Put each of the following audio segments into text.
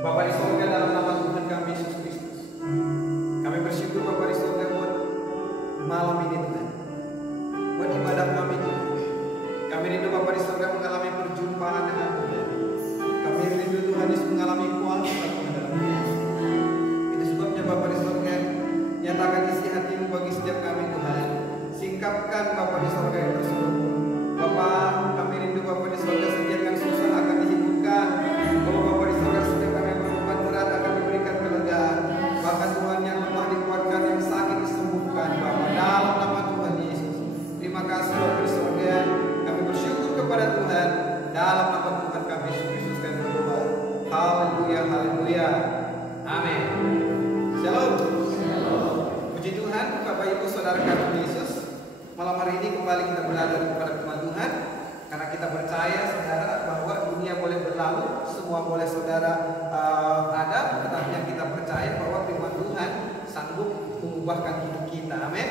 Bapa di sorga, dalam nama Tuhan kami Yesus Kristus, kami bersyukur Bapa di sorga buat malam ini Tuhan, buat ibadah kami Tuhan. Kami rindu Bapa di sorga mengalami perjumpaan dengan Tuhan. Kami rindu Tuhan Yesus mengalami kuasa Tuhan dalam hidup. Itu sebabnya Bapa di sorga, nyatakan isi hatimu bagi setiap kami Tuhan. Singkapkan Bapa di sorga yang tersebut. Bapa, kami rindu Bapa di sorga, setiap yang susah akan dihiburkan. Kalau Bapa di sorga, setiap kami yang beban berat akan diberikan kelegaan. Bahkan Tuhan yang lemah dikuatkan, yang sakit disembuhkan. Bapa, dalam nama Tuhan Yesus. Terima kasih Bapa di sorga. Kami bersyukur kepada Tuhan. Dalam nama Tuhan kami Yesus Kristus kami berdoa. Haleluya, haleluya. Amin. Shalom. Puji Tuhan, Bapak Ibu Saudara kami Yesus. Malam hari ini kembali kita belajar kepada firman Tuhan, karena kita percaya saudara bahwa dunia boleh berlalu, semua boleh saudara ada, tetapi yang kita percaya bahwa firman Tuhan sanggup mengubahkan hidup kita. Amin.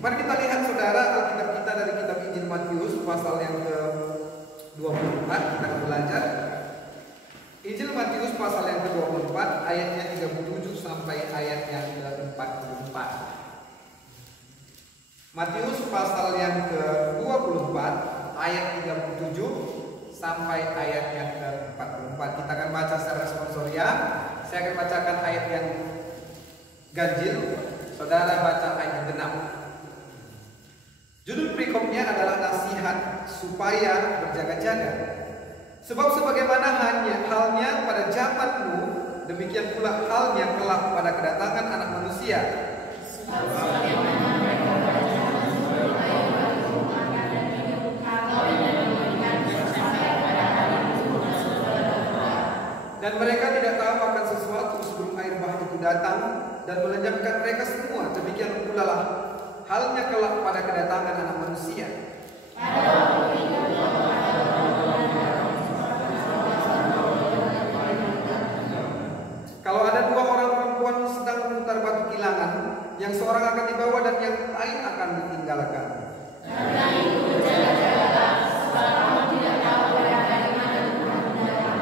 Mari kita lihat saudara Alkitab kita dari kitab Injil Matius pasal yang ke-24. Kita akan belajar Injil Matius pasal yang ke-24 ayatnya 37 sampai ayat yang ke-44. Matius pasal yang ke-24 ayat 37 sampai ayat yang ke-44. Kita akan baca secara responsorial. Saya akan bacakan ayat yang ganjil, saudara baca ayat yang genap. Judul perikopnya adalah nasihat supaya berjaga-jaga. Sebab sebagaimana halnya pada zamanmu, demikian pula halnya kelak pada kedatangan Anak Manusia. Dan mereka tidak tahu akan sesuatu sebelum air bah itu datang dan melenyapkan mereka semua. Demikian pula lah halnya kelak pada kedatangan Anak Manusia. Kalau ada dua orang perempuan sedang memutar batu kilangan, yang seorang akan dibawa dan yang lain akan ditinggalkan. Karena itu berjaga-jagalah, sebab kamu tidak tahu pada hari mana Tuhan mendatang.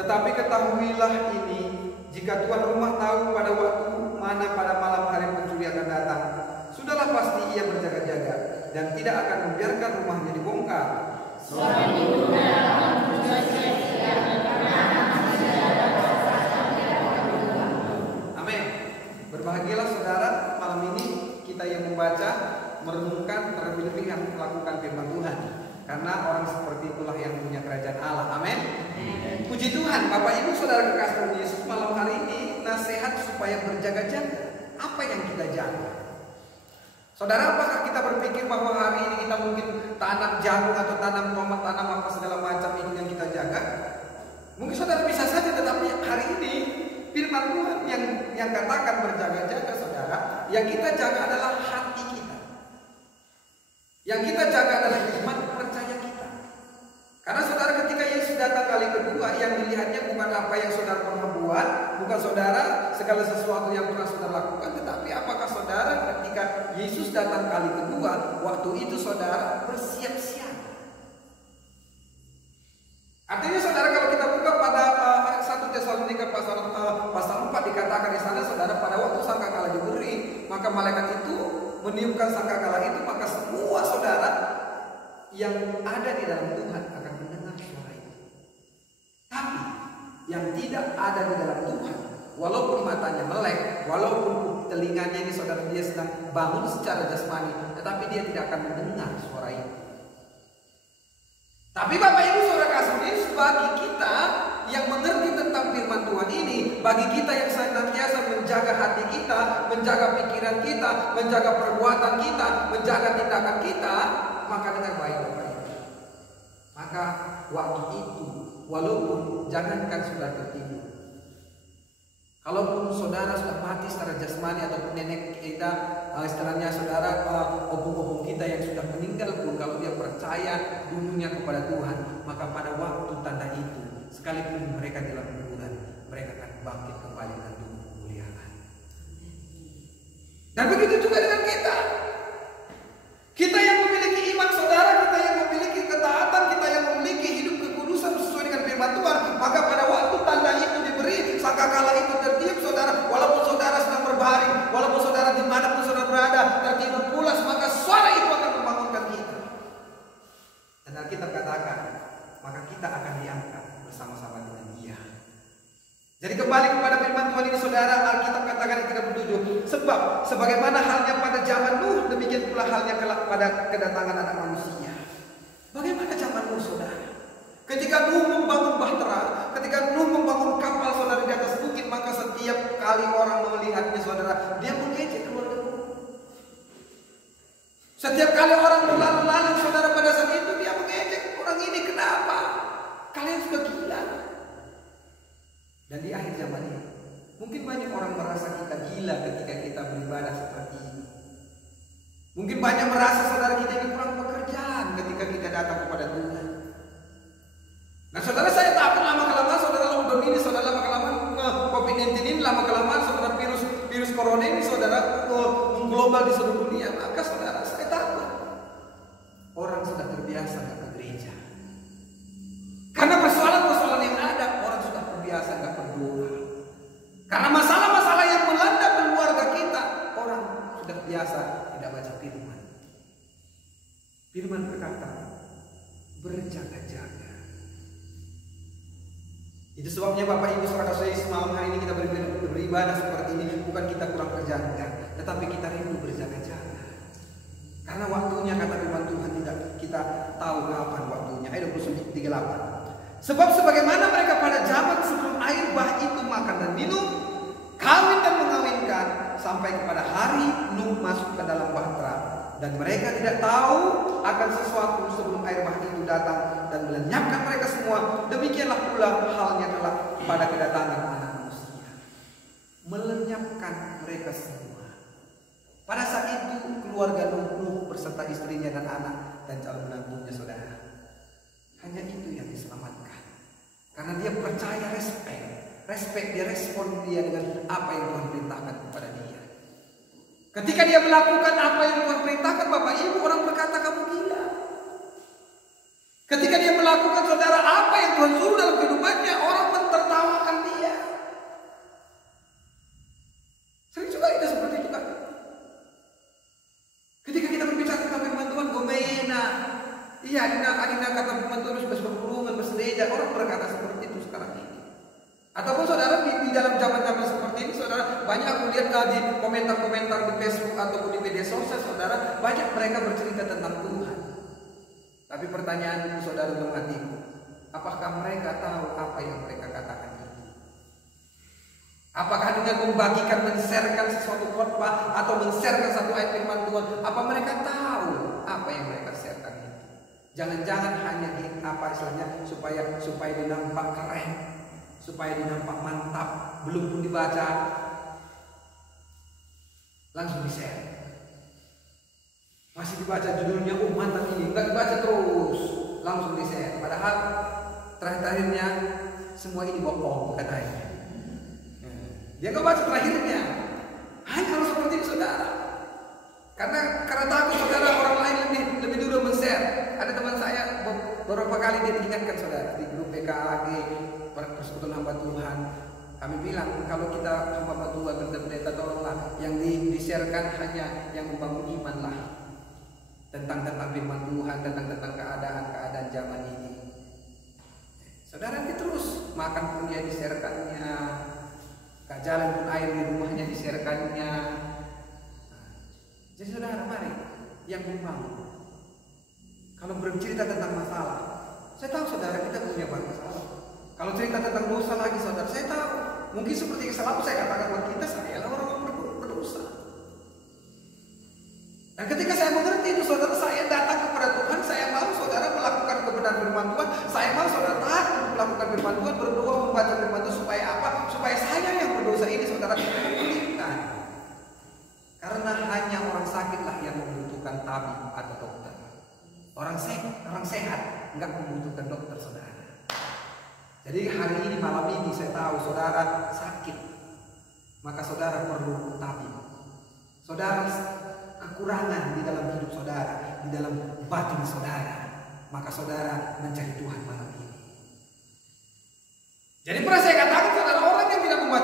Tetapi ketahuilah ini, jika tuan rumah tahu pada waktu mana pada malam hari pencuri akan datang, sudahlah pasti ia berjaga-jaga dan tidak akan membiarkan rumahnya dibongkar. Selain itu dalam juga sia-sia karena anak manusia dapat saat tidak akan berubah. Amin. Berbahagialah saudara, malam ini kita yang membaca, merenungkan, terlebih-lebih yang melakukan firman Tuhan. Karena orang seperti itulah yang punya kerajaan Allah. Amin. Puji Tuhan, Bapak Ibu Saudara kekasih Yesus, malam hari ini nasihat supaya berjaga-jaga. Apa yang kita jaga? Saudara, apakah kita berpikir bahwa hari ini kita mungkin tanam jagung atau tanam tomat, tanam apa segala macam itu yang kita jaga? Mungkin saudara bisa saja, tetapi hari ini firman Tuhan yang katakan berjaga-jaga saudara, yang kita jaga adalah hati kita. Yang kita jaga adalah iman percaya kita. Karena saudara, ketika Yesus datang kali kedua, yang dilihatnya bukan apa yang saudara pernah buat, bukan saudara segala sesuatu yang pernah saudara lakukan, tetapi apakah saudara ketika Yesus datang kali kedua, waktu itu saudara bersiap-siap. Artinya saudara, kalau kita buka pada 1 Tesalonika pasal 4 dikatakan di sana saudara, pada waktu sangkakala diberi, maka malaikat itu meniupkan sangkakala itu, maka semua saudara yang ada di dalam Tuhan akan mendengar suara itu. Tapi yang tidak ada di dalam Tuhan, walaupun matanya melek, walaupun telinganya ini saudara dia sedang bangun secara jasmani, tetapi dia tidak akan mendengar suara itu. Tapi Bapak Ibu Saudara kasih Yesus, bagi kita yang mengerti tentang firman Tuhan ini, bagi kita yang senantiasa menjaga hati kita, menjaga pikiran kita, menjaga perbuatan kita, menjaga tindakan kita, maka dengar baik Bapak Ibu. Maka waktu itu, walaupun jangankan sudah tertidur, kalaupun saudara sudah mati secara jasmani ataupun nenek kita, istilahnya saudara, opung-opung kita yang sudah meninggal pun, kalau dia percaya dulunya kepada Tuhan, maka pada waktu tanda itu, sekalipun mereka dalam kuburan, mereka akan bangkit kembali dengan tubuh kemuliaan. Dan begitu juga dengan kita. Kita yang memiliki iman saudara, kita yang memiliki ketaatan, kita yang memiliki hidup kekudusan sesuai dengan firman Tuhan, maka pada waktu tanda itu diberi, maka kala itu tertiup saudara, walaupun saudara sedang berbaring, walaupun saudara dimanapun saudara berada, tertidur pulas, maka suara itu akan membangunkan kita. Dan Alkitab katakan, maka kita akan diangkat bersama-sama dengan Dia. Jadi kembali kepada firman Tuhan ini saudara, Alkitab katakan yang 37, sebab sebagaimana halnya pada zaman Nuh, demikian pula halnya kelak pada kedatangan Anak Manusia. Bagaimana zaman Nuh saudara? Ketika Nuh membangun bahtera, ketika Nuh membangun kapal saudara di atas bukit, maka setiap kali orang melihatnya saudara, dia mengejek keluarga Nuh. Setiap kali orang berlalu-lalang saudara pada saat itu, dia mengejek, orang ini kenapa? Kalian sudah gila. Dan di akhir zaman ini, mungkin banyak orang merasa kita gila ketika kita beribadah seperti ini. Mungkin banyak merasa saudara kita ini kurang pekerjaan ketika kita datang kepada Tuhan. Nah saudara, saya takut lama-kelamaan saudara lockdown ini, saudara lama-kelamaan COVID-19 ini, lama-kelamaan saudara virus corona ini saudara mengglobal di seluruh dunia. Maka saudara, saya takut orang sudah terbiasa nggak ke gereja. Karena persoalan-persoalan yang ada, orang sudah terbiasa nggak berdoa. Karena masalah-masalah yang melanda keluarga kita, orang sudah biasa tidak baca firman. Firman berkata, berjaga-jaga. Itu sebabnya Bapak Ibu saudara saya, malam hari ini kita beribadah seperti ini, bukan kita kurang kerjaan, tetapi kita rindu berjaga-jaga. Karena waktunya, kata firman Tuhan, tidak kita tahu kapan waktunya. Ayat 38. Sebab sebagaimana mereka pada zaman sebelum air bah itu makan dan minum, kawin dan mengawinkan, sampai kepada hari Nuh masuk ke dalam bahtera. Dan mereka tidak tahu akan sesuatu sebelum air bah itu datang dan melenyapkan mereka semua. Demikianlah pula halnya kelak pada kedatangan Anak Manusia, melenyapkan mereka semua. Pada saat itu keluarga Nuh berserta istrinya dan anak dan calon menantunya saudara, hanya itu yang diselamatkan. Karena dia percaya, respek, dia respon dia dengan apa yang Tuhan perintahkan kepada dia. Ketika dia melakukan apa yang Tuhan perintahkan, Bapak Ibu, orang berkata kamu gila. Ketika dia melakukan saudara apa yang Tuhan suruh dalam kehidupannya, orang mentertawakan dia. Sering juga kita seperti itu kan? Ketika kita berbicara tentang firman Tuhan, gomena. Iya, adina kata firman Tuhan berhubungan, bersedeja. Orang berkata seperti itu sekarang ini. Ataupun saudara di dalam zaman-zaman seperti ini, saudara, banyak aku lihat di komentar-komentar di Facebook ataupun di media sosial, saudara, banyak mereka bercerita tentang Tuhan. Tapi pertanyaanku saudara dalam hatiku, apakah mereka tahu apa yang mereka katakan itu? Apakah dengan membagikan, men-sharekan sesuatu khotbah atau men-sharekan satu ayat firman Tuhan, apa mereka tahu apa yang mereka sharekan itu? Jangan-jangan hanya di apa istilahnya supaya dinampak keren, supaya dinampak mantap, belum pun dibaca, langsung di-share. Masih dibaca judulnya, oh mantap ini, enggak dibaca terus, langsung di-share. Padahal terakhir-terakhirnya semua ini bohong katanya. Dia enggak baca terakhirnya. Hanya harus seperti itu saudara. Karena takut saudara orang lain lebih dulu men-share. Ada teman saya beberapa kali dia diingatkan saudara di grup PKAG Persekutuan Hamba Tuhan. Kami bilang kalau kita hamba Tuhan pendeta tolonglah yang di-sharekan hanya yang membangun iman lah. Tentang firman Tuhan, tentang keadaan zaman ini. Saudara nanti terus makan pun dia di-sharekannya, gak jalan pun air di rumahnya di-sharekannya. Jadi saudara, mari yang membangun. Kalau bercerita tentang masalah, saya tahu saudara kita punya banyak masalah. Kalau cerita tentang dosa lagi saudara, saya tahu. Mungkin seperti yang selalu saya katakan buat kita, saya adalah orang berdosa. Dan ketika saya mengerti itu saudara, saya datang kepada Tuhan, saya mau saudara melakukan kebenaran firman Tuhan, saya mau saudara taat melakukan firman Tuhan, berdoa membaca firman Tuhan supaya apa? Supaya saya yang berdosa ini saudara dipulihkan. Karena hanya orang sakitlah yang membutuhkan tabib atau dokter. Orang sehat enggak membutuhkan dokter saudara. Jadi hari ini malam ini saya tahu saudara sakit, maka saudara perlu tabib. Saudara kekurangan di dalam hidup saudara, di dalam batin saudara, maka saudara mencari Tuhan malam ini. Jadi pernah saya katakan saudara, orang yang tidak membaca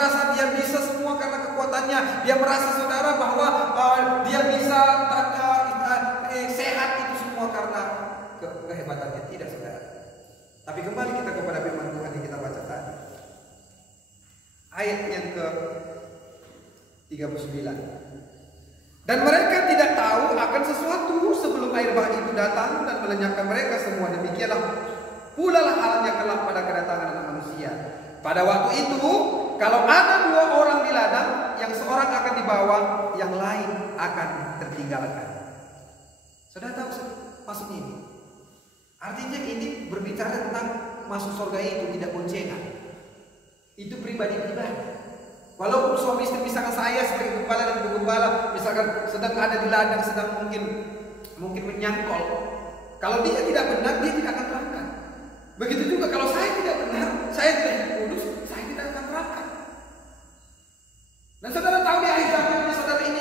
merasa dia bisa semua karena kekuatannya. Dia merasa saudara bahwa dia bisa sehat itu semua karena kehebatannya. Tidak saudara. Tapi kembali kita kepada firman Tuhan yang kita baca tadi. Ayat yang ke-39. Dan mereka tidak tahu akan sesuatu sebelum air bah itu datang dan melenyapkan mereka semua. Demikianlah pula lah halnya kelak pada kedatangan Anak Manusia. Pada waktu itu, kalau ada 2 orang di ladang, yang seorang akan dibawa, yang lain akan tertinggalkan. Saudara tahu maksudnya ini? Artinya ini berbicara tentang masuk surga itu tidak boncengan. Itu pribadi-pribadi. Walaupun suami istri, misalkan saya sebagai gembala dan ibu gembala, misalkan sedang ada di ladang, sedang mungkin menyangkol. Kalau dia tidak benar, dia tidak akan terangkan. Begitu juga kalau saya tidak benar, saya tidak kudus, saya tidak akan terangkan. Dan saudara tahu di akhir zaman ini, saudara ini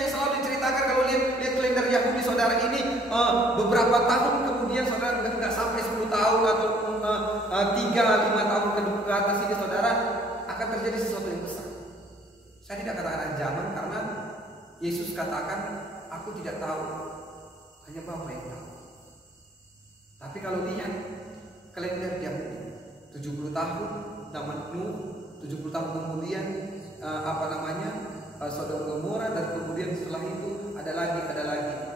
yang selalu diceritakan kalau lihat kalender Yahudi, saudara ini beberapa tahun kemudian, saudara nggak sampai 10 tahun atau 3-5 tahun ke atas ini, saudara akan terjadi sesuatu yang besar. Saya tidak katakan zaman karena Yesus katakan, aku tidak tahu, hanya Bapa yang tahu. Tapi kalau lihat kalender Yahudi, 70 tahun zaman Nuh, 70 tahun kemudian Sodom Gomora, dan kemudian setelah itu ada lagi,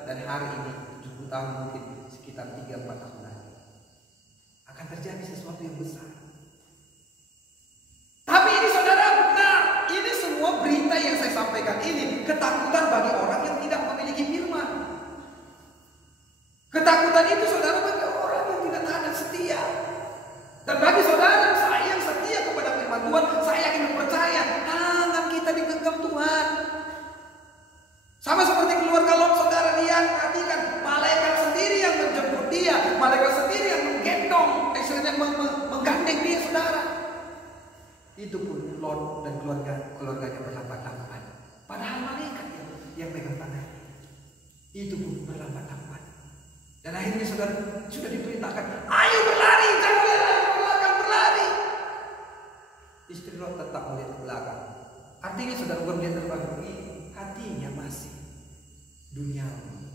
dan hari ini 70 tahun mungkin sekitar 3-4 tahun lagi akan terjadi sesuatu yang besar. Tapi ini saudara benar, ini semua berita yang saya sampaikan ini ketakutan bagi orang yang tidak memiliki firman. Ketakutan itu saudara bagi orang yang tidak taat dan setia. Dan bagi saudara saya yang setia kepada firman Tuhan, saya yakin dan percaya tangan kita digenggam Tuhan. Sama seperti keluarga Lot, saudara lihat, perhatikan, malaikat sendiri yang menjemput dia, malaikat sendiri yang menggendong, menggandeng dia, saudara. Itu pun Lot dan keluarganya berlambat-lambat. Padahal malaikat yang pegang tangan. Itu pun berlambat-lambat. Dan akhirnya saudara sudah diperintahkan, ayo berlari, jangan lihat ke belakang, berlari. Istri Lot tetap melihat ke belakang. Artinya saudara melihat ke belakang, hatinya masih duniawi,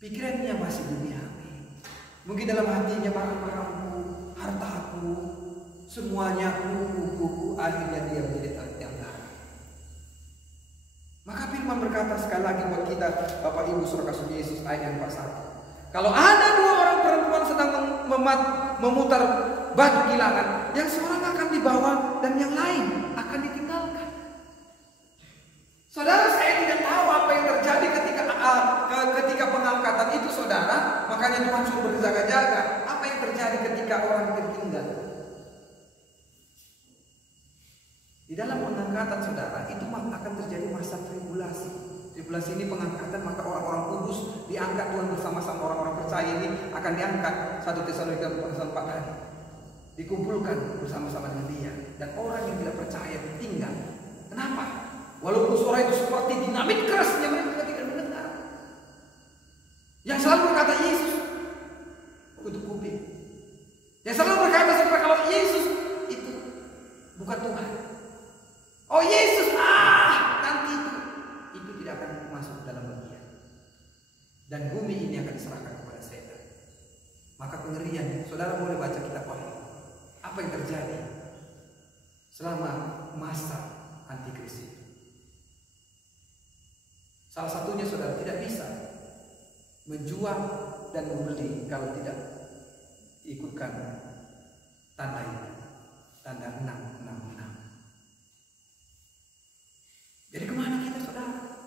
pikirannya masih duniawi. Mungkin dalam hatinya barang-barangku, hartaku, semuanya kuku, akhirnya dia menjadi yang lain. Maka firman berkata sekali lagi buat kita, Bapak Ibu Saudara kasih Yesus, ayat yang 41. Kalau ada 2 orang perempuan sedang memutar batu kilangan, yang seorang akan dibawa dan yang lain akan ditinggalkan. Saudara, saya tidak tahu apa yang terjadi ketika pengangkatan itu, saudara. Makanya Tuhan suruh berjaga-jaga. Apa yang terjadi ketika orang tertinggal? Di dalam pengangkatan, saudara, itu akan terjadi masa tribulasi. Tribulasi ini pengangkatan, maka orang-orang kudus diangkat Tuhan bersama-sama orang-orang percaya ini akan diangkat. 1 Tesalonika 4 hari. Dikumpulkan bersama-sama dengan dia. Dan orang yang tidak percaya ditinggal. Kenapa? Walaupun suara itu seperti dinamit kerasnya, mereka tidak mendengar. Yang selalu berkata Yesus, tutup kuping. Yang selalu berkata seperti kalau Yesus itu bukan Tuhan. Oh Yesus, nanti itu tidak akan masuk dalam bagian. Dan bumi ini akan diserahkan kepada setan. Maka pengerian, saudara boleh baca kitab Wahyu. Apa yang terjadi selama masa antikris itu? Salah satunya saudara tidak bisa menjual dan membeli kalau tidak ikutkan tanda ini, tanda 666. Jadi kemana kita, saudara?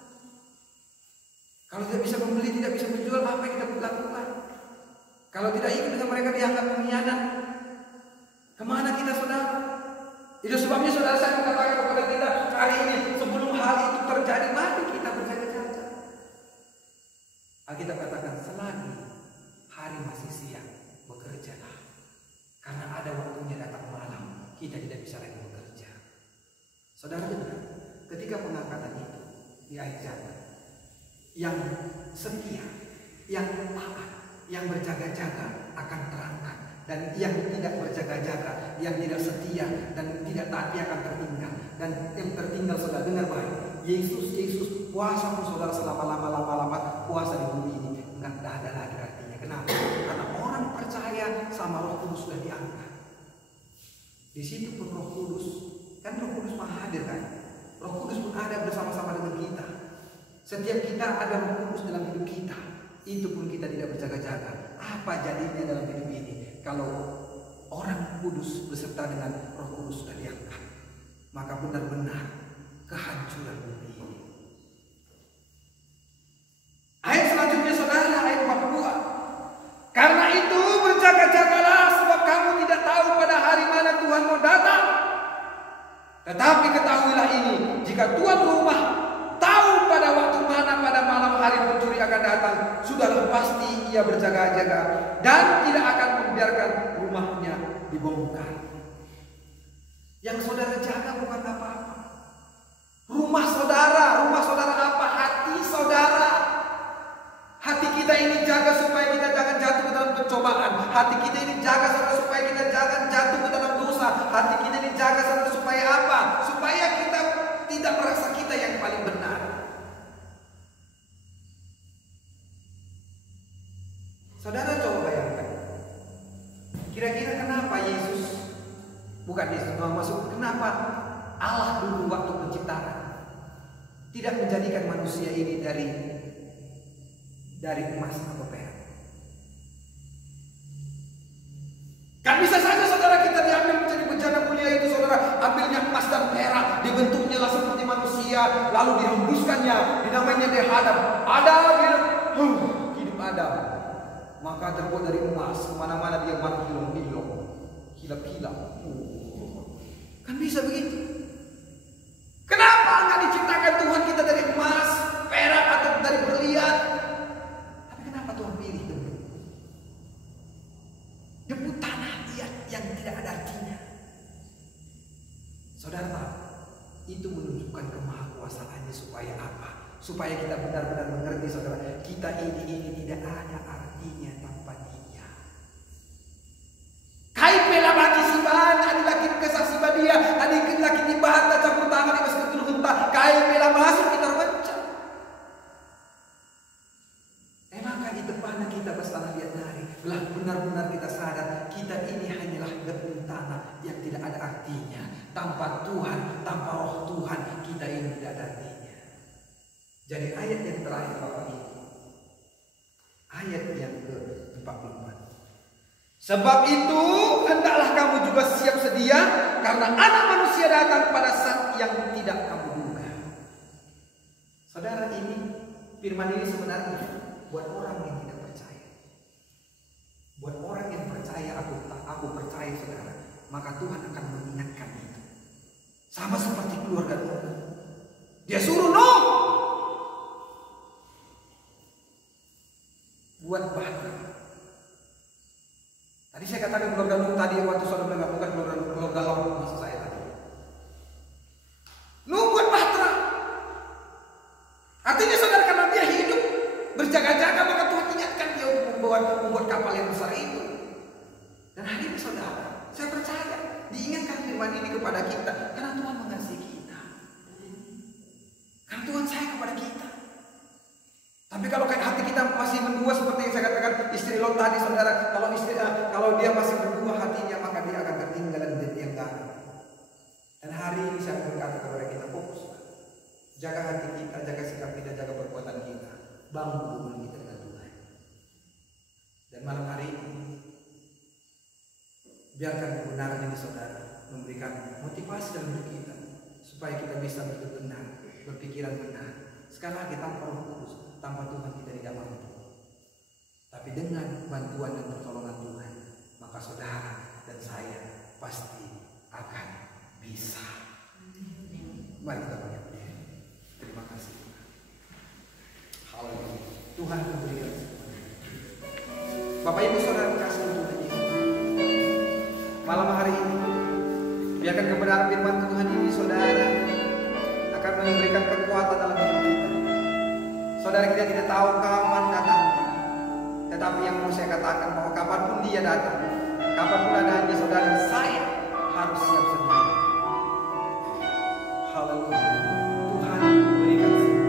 Kalau tidak bisa membeli, tidak bisa menjual, apa yang kita lakukan? Kalau tidak ikut dengan mereka dianggap pengkhianat. Kemana kita, saudara? Itu sebabnya saudara saya mengatakan kepada kita hari ini, sebelum hal itu terjadi, mari kita berjaga-jaga. Alkitab katakan, selagi hari masih siang, bekerjalah. Karena ada waktunya datang malam, kita tidak bisa lagi bekerja. Saudara benar, ketika pengangkatan itu di akhir zaman, yang setia, yang taat, yang berjaga-jaga akan terangkat Dan yang tidak berjaga-jaga, yang tidak setia dan tidak taat, dia akan tertinggal. Dan yang tertinggal, saudara dengar baik, Yesus puasa pun saudara selama lama puasa di bumi ini nggak ada lagi artinya. Kenapa? Karena orang percaya sama Roh Kudus sudah diangkat. Di situ pun Roh Kudus, kan Roh Kudus maha hadir kan? Roh Kudus pun ada bersama-sama dengan kita. Setiap kita ada Roh Kudus dalam hidup kita. Itu pun kita tidak berjaga-jaga. Apa jadinya dalam hidup ini kalau orang kudus beserta dengan Roh Kudus sudah diangkat? Maka benar-benar kehancuran bumi ini. Ayat selanjutnya saudara, ayat 42. Karena itu berjaga-jagalah, sebab kamu tidak tahu pada hari mana Tuhan mau datang. Tetapi ketahuilah ini, jika tuan rumah tahu pada waktu mana pada malam hari pencuri akan datang, sudahlah pasti ia berjaga-jaga dan tidak akan membiarkan rumahnya dibongkar. Yang saudara jaga bukan apa-apa. Rumah saudara apa? Hati saudara. Hati kita ini jaga supaya kita jangan jatuh ke dalam pencobaan. Hati kita ini jaga saudara supaya kita jangan jatuh ke dalam dosa. Hati kita ini jaga saudara supaya apa? Supaya kita tidak merasa kita yang paling benar. Saudara coba bayangkan. Kira-kira kenapa kenapa Allah dulu waktu penciptaan tidak menjadikan manusia ini dari emas atau perak? Kan bisa saja saudara kita diambil menjadi bejana mulia itu, saudara ambilnya emas dan perak, dibentuknya lah seperti manusia, lalu dihembuskannya, dinamainya dia Adam hidup Adam, maka terbuat dari emas, kemana-mana dia berkilau-kilau, kilap-kilap. Kan bisa begitu? Kenapa nggak diciptakan Tuhan kita dari emas, perak atau dari berlian? Tapi kenapa Tuhan pilih debu tanah yang tidak ada artinya? Saudara tahu, itu menunjukkan kemahakuasaannya supaya apa? Supaya kita benar-benar mengerti, saudara, kita ini tidak ada artinya tanpa Dia. Kai pela bagi siban, adi laki kesaksian dia, adi laki dibahata campur tangan di masuk ke hunta, kai pela masuk kita baca. Maka di depan kita bersalah lihat nari, belah benar-benar kita sadar kita ini hanyalah debu tanah yang tidak ada artinya. Tanpa Tuhan, tanpa Roh Tuhan, kita ini tidak ada artinya. Jadi ayat yang terakhir Bapak ini, ayat yang ke-44. Sebab itu hendaklah kamu juga siap sedia, karena Anak Manusia datang pada saat yang tidak kamu duga. Saudara, ini firman ini sebenarnya buat orang yang tidak percaya. Buat orang yang percaya, aku percaya saudara, maka Tuhan akan mengingatkan itu. Sama seperti keluarga Nuh. Dia suruh Nuh buat bahtera. Tadi saya katakan keluarga Nuh tadi waktu saudara bilang bukan keluarga Lot, maksud saya tadi. Nuh buat bahtera. Artinya saudara, karena dia hidup berjaga-jaga, maka Tuhan ingatkan dia untuk membuat kapal yang besar itu. Dan hari ini saudara, saya percaya diingatkan firman ini kepada kita karena Tuhan mengasihi kita. Karena Tuhan sayang kepada kita. Tapi kalau hati kita masih mendua seperti yang saya katakan istri Lot tadi, saudara, kalau dia masih mendua hatinya, maka dia akan ketinggalan di tiang garam. Dan hari ini saya berkata kepada kita, fokus, jaga hati kita, jaga sikap kita, jaga perbuatan kita, bangun hubungan kita dengan Tuhan. Dan malam hari ini, biarkan kebenaran ini saudara memberikan motivasi dalam hidup kita, supaya kita bisa berpikir benar, berpikiran benar. Sekali lagi, tanpa Roh Kudus, tanpa Tuhan kita tidak mampu. Tapi dengan bantuan dan pertolongan Tuhan, maka saudara dan saya pasti akan bisa. Mari kita berdoa. Terima kasih. Haleluya. Tuhan memberikan. Bapak Ibu saudara kasih Tuhan ini. Malam hari ini, biarkan kebenaran firman Tuhan ini saudara akan memberikan kekuatan dalam hidup kita. Saudara, kita tidak tahu kapan datangnya, tetapi yang mau saya katakan bahwa kapanpun Dia datang, Kapanpun ada hanya saudara, saya harus siap sedia. Haleluya. Tuhan berikan semua.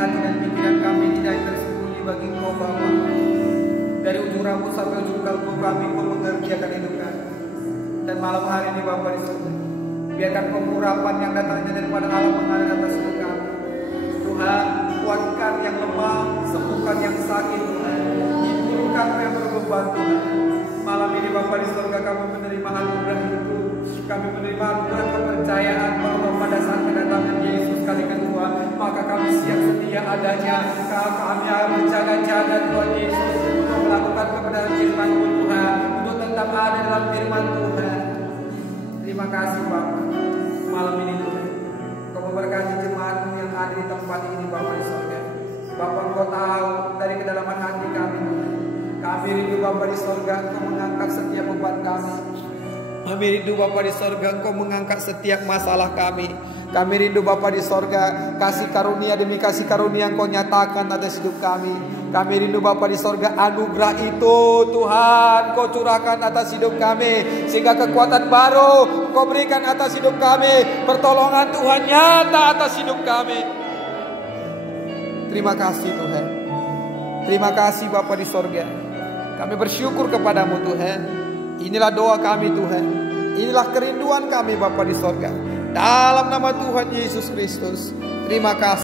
hati dan pikiran kami tidak tersembunyi bagi Engkau Bapa. Dari ujung rambut sampai ujung kalbu kami Engkau mengerti akan hidup kami. Dan malam hari ini Bapa di surga, biarkan pengurapan yang datangnya daripada Allah mengalir atas hidup kami. Tuhan, kuatkan yang lemah, sembuhkan yang sakit Tuhan, hiburkan yang berbeban Tuhan. Malam ini Bapa di surga, kami menerima anugerah itu. Kami menerima anugerah kepercayaan bahwa pada saat kedatangan Yesus kali kedua, maka kami siap sedia adanya. Kami harus berjaga-jaga Tuhan Yesus untuk melakukan kebenaran firman-Mu Tuhan, untuk tetap ada dalam firman Tuhan. Terima kasih Bapa. Malam ini Tuhan, Kau memberkati jemaat-Mu yang ada di tempat ini Bapa di surga. Bapa, Engkau tahu dari kedalaman hati kami Tuhan. Kami rindu Bapa di surga, Engkau mengangkat setiap beban kami. Kami rindu Bapa di surga, Engkau mengangkat setiap masalah kami. Kami rindu Bapa di surga, kasih karunia demi kasih karunia Engkau nyatakan atas hidup kami. Kami rindu Bapa di surga, anugerah itu Tuhan Kau curahkan atas hidup kami, sehingga kekuatan baru Kau berikan atas hidup kami. Pertolongan Tuhan nyata atas hidup kami. Terima kasih Tuhan. Terima kasih Bapa di surga. Kami bersyukur kepadamu Tuhan. Inilah doa kami Tuhan. Inilah kerinduan kami Bapa di surga. Dalam nama Tuhan Yesus Kristus. Terima kasih.